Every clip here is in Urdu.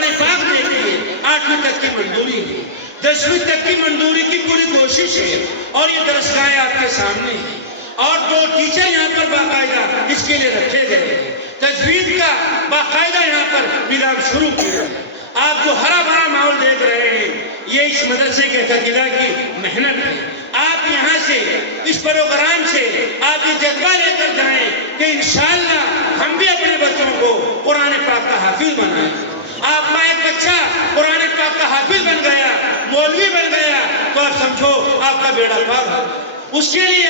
قرآن پاک دیکھیے 8ویں تک کی منظوری ہے، 10ویں تک کی منظوری کی پوری کوشش ہے، اور یہ درسگاہیں آپ کے سامنے ہیں، اور 2 ٹیچر یہاں پر باقاعدہ اس کے لیے رکھے گئے ہیں، تجوید کا باقاعدہ یہاں پر نظام شروع کیا ہے۔ آپ جو ہرا بھرا ماحول دیکھ رہے ہیں یہ اس مدرسے کے اساتذہ کی محنت ہے۔ آپ یہاں سے اس پروگرام سے آپ یہ جذبہ لے کر جائیں کہ انشاءاللہ ہم بھی اپنے بچوں کو قرآن پاک کا حافظ بنائیں۔ آپ کا ایک بچہ قرآن پاک کا حافظ بن گیا، مولوی بن گیا، تو آپ سمجھو آپ کا بیڑا پار ہو۔ اس کے لیے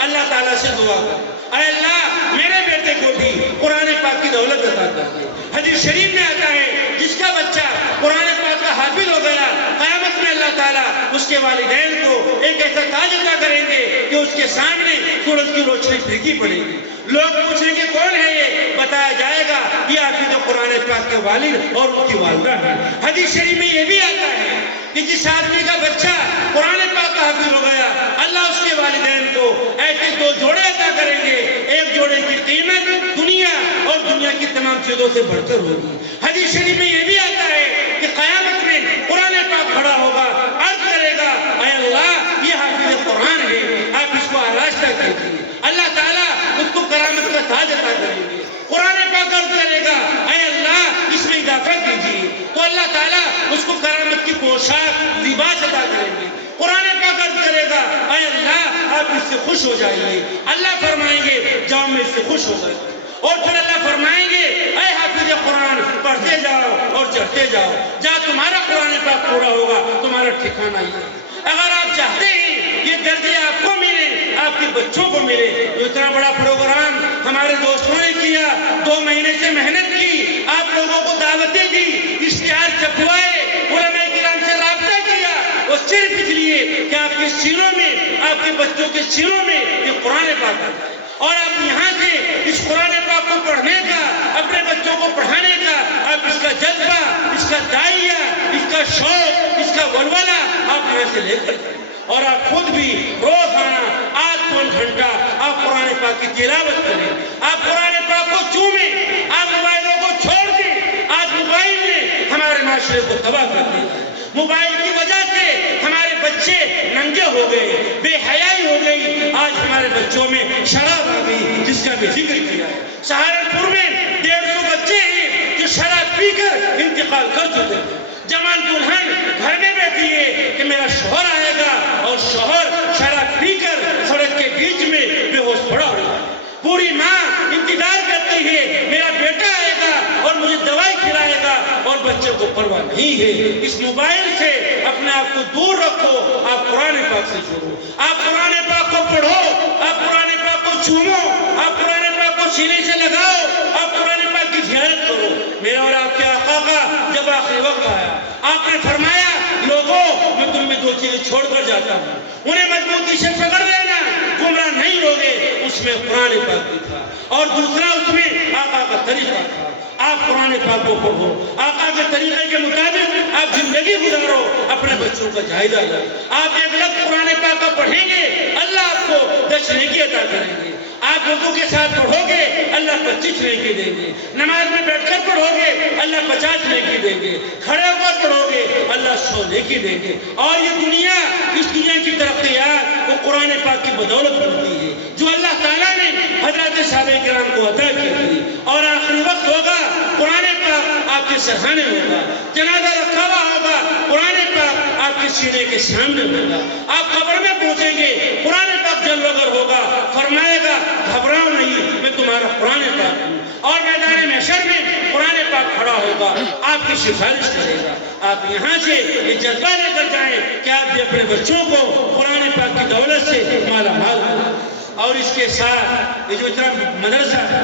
اللہ تعالیٰ سے دعا کریں، اے اللہ میرے بیٹے کو بھی قرآن پاک کی دولت عطا کر دے۔ حدیث شریف میں آتا ہے جس کا بچہ قرآن پاک کا حافظ ہو گیا، قیامت میں اللہ تعالیٰ اس کے والدین کو ایک ایسا تاج عطا کریں گے کہ اس کے سامنے سورج کی روشنی پھیکی پڑے گی۔ لوگ پوچھیں گے کون ہے یہ، بتایا جائے گا یہ حافظ قرآن پاک کے والد اور ان کی والدہ ہیں۔ حدیث شریف میں یہ بھی آتا ہے کہ جس آدمی کا بچہ قرآن پاک کا حافظ ہو گیا اللہ اس کے والدین کو ایسے 2 جوڑے عطا کریں گے، ایک جوڑے کی قیمت دنیا اور دنیا کی تمام چیزوں سے بڑھ کر ہوگی۔ حدیث شریف میں یہ بھی آتا ہے کہ قیامت میں قرآن پاک کھڑا ہوگا، عرض کرے گا اے اللہ یہ حافظ قرآن ہے، آپ اس کو آراستہ کیجیے۔ اللہ تعالیٰ اس کو کرامت کا تاج عطا کریں گے۔ قرآن پاک عرض کرے گا اے اللہ اس میں اضافہ کیجیے، تو اللہ تعالیٰ اس کو کرامت کی پوشاک لباس عطا کریں گے۔ قرآن پاک عرض کرے گا اے اللہ آپ اس سے خوش ہو جائیے، اللہ فرمائیں گے جاؤ میں اس سے خوش ہو گئے، اور پھر اللہ فرمائیں گے اے حافظ قرآن پڑھتے جاؤ اور چڑھتے جاؤ، جہاں تمہارا قرآن پاک پورا ہوگا تمہارا ٹھکانہ ہی ہے۔ اگر آپ چاہتے ہیں یہ درجے آپ کو ملے، آپ کے بچوں کو ملے، تو اتنا بڑا پروگرام ہمارے دوستوں نے کیا، 2 مہینے سے محنت کی، آپ لوگوں کو دعوتیں دی، اشتہار چھپوائے، علماء کرام سے رابطہ کیا، وہ صرف اس لیے کہ آپ کے سینوں میں، آپ کے بچوں کے سینوں میں یہ قرآن پاک آتا ہے، اور آپ یہاں سے اس قرآن پاک کو پڑھنے کا، اپنے بچوں کو پڑھانے کا، آپ اس کا جذبہ، اس کا داعیہ، اس کا شوق، اس کا ولولہ آپ یہاں سے لے کر جائیں، اور آپ خود بھی روزانہ 8 گھنٹہ آپ قرآن پاک کی تلاوت کریں، آپ قرآن پاک کو چومیں، آپ موبائلوں کو چھوڑ دیں۔ آج موبائل نے ہمارے معاشرے کو تباہ کر دیا ہے، موبائل کی وجہ سے ہمارے بچے ننگے ہو گئے، بے حیائی ہو گئی، آج ہمارے بچوں میں شراب آ گئی جس کا بھی ذکر کیا ہے۔ سہارنپور میں 150 بچے ہیں جو شراب پی کر انتقال کر چکے ہیں۔ جوان دلہن گھر میں بیٹھی ہے کہ میرا شوہر آئے گا، اور شوہر شراب پی کر سڑک کے بیچ میں بے ہوش پڑا ہوا ہے۔ پوری ماں انتظار کرتی ہے میرا بیٹا آئے گا اور مجھے دوائی کھلائے گا، اور بچوں کو پرواہ نہیں ہے۔ اس موبائل سے اپنے آپ کو دور رکھو، آپ قرآن پاک سے جڑو، آپ قرآن پاک کو پڑھو، آپ قرآن پاک کو چومو، آپ قرآن پاک کو سینے سے لگاؤ، آپ قرآن پاک کی زیارت کرو۔ میرا اور آپ کے آقا کا جب آخری وقت آیا آپ نے فرمایا لوگوں میں تم میں 2 چیزیں چھوڑ کر جاتا ہوں، انہیں مضبوطی سے پکڑ لینا، گمراہ نہیں ہوگے۔ اس میں قرآن پاک بھی تھا، اور دوسرا اس میں آقا کا طریقہ تھا۔ آپ قرآن پاک کو پڑھو، آقا کے طریقے کے مطابق آپ زندگی گزارو، اپنے بچوں کا جائزہ لو۔ آپ 1 لفظ قرآن پاک کا پڑھیں گے اللہ آپ کو 10 نیکی عطا کریں گے۔ آپ وضو کے ساتھ پڑھو گے اللہ 25 نیکی دیں گے، نماز میں بیٹھ کر پڑھو گے اللہ 50 نیکی دیں گے، کھڑے ہو کر پڑھو گے اللہ 100 نیکی دیں گے۔ اور یہ دنیا، اس دنیا کی ترقیات وہ قرآن پاک کی بدولت ملتی ہے جو اللہ تعالیٰ نے حضرات صحابہ کرام کو عطا کی تھی۔ اور آخری وقت ہوگا قرآن پاک آپ کے سرحانے ہوگا، جنازہ رکھا ہوا ہوگا قرآن پاک آپ کے سینے کے سامنے ہوگا، آپ قبر میں پہنچیں گے قرآن پاک جلوگر ہوگا، فرمائے گا گھبراؤ نہیں میں تمہارا قرآن پاک ہوں، اور میدان محشر میں قرآن پاک کھڑا ہوگا آپ کی سفارش کرے گا۔ آپ یہاں سے یہ جذبہ لے کر جائیں کہ آپ بھی اپنے بچوں کو قرآن پاک کی دولت سے مالا مال کریں۔ اور اس کے ساتھ یہ جو اتنا مدرسہ ہے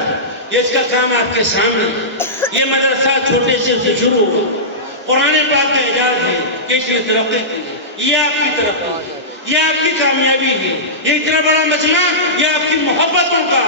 یہ اس کا کام آپ کے سامنے، یہ مدرسہ چھوٹے سے شروع ہو، قرآن پاک کا اعجاز ہے کہ اس نے ترقی کی، یہ آپ کی ترقی ہے، یہ آپ کی کامیابی ہے، یہ اتنا بڑا مجمع یہ آپ کی محبتوں کا،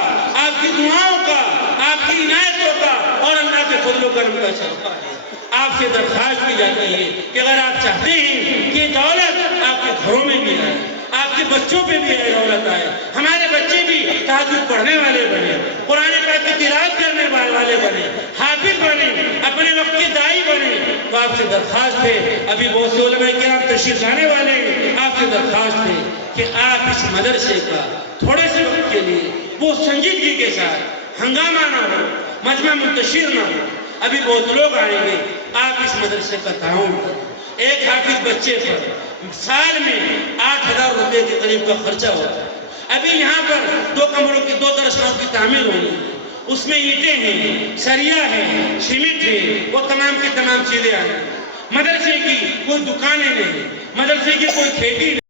آپ کی دعاؤں کا، آپ کی عنایتوں کا اور اللہ کے فضل و کرم کا صدقہ ہے۔ آپ سے درخواست کی جاتی ہے کہ اگر آپ چاہتے ہیں کہ دولت آپ کے گھروں میں بھی آئے، آپ کے بچوں پہ بھی دولت آئے، ہمارے بچے بھی تہجد پڑھنے والے بنے، قرآن پاک کی تلاوت کرنے والے بنے، حافظ بنے، اپنے وقت کے داعی بنے، تو آپ سے درخواست ہے، ابھی بہت سے علماء کرام تشریف لانے والے ہیں، آپ سے درخواست ہے کہ آپ اس مدرسے کا تھوڑے سے وقت کے لیے بہت سنجیدگی کے ساتھ، ہنگامہ نہ ہو، مجمع منتشر نہ ہو، ابھی بہت لوگ آئیں گے، آپ اس مدرسے کا تعاون کریں۔ ایک حافظ بچے پر سال میں 8,000 روپے کے قریب کا خرچہ ہوتا ہے۔ ابھی یہاں پر 2 کمروں کی 2 درسگاہوں کی تعمیر ہونی ہے، اس میں اینٹیں ہیں، سریا ہے، سیمنٹ ہے، وہ تمام کی تمام چیزیں آ رہی ہیں۔ مدرسے کی کوئی دکانیں نہیں، مدرسے کی کوئی کھیتی نہیں۔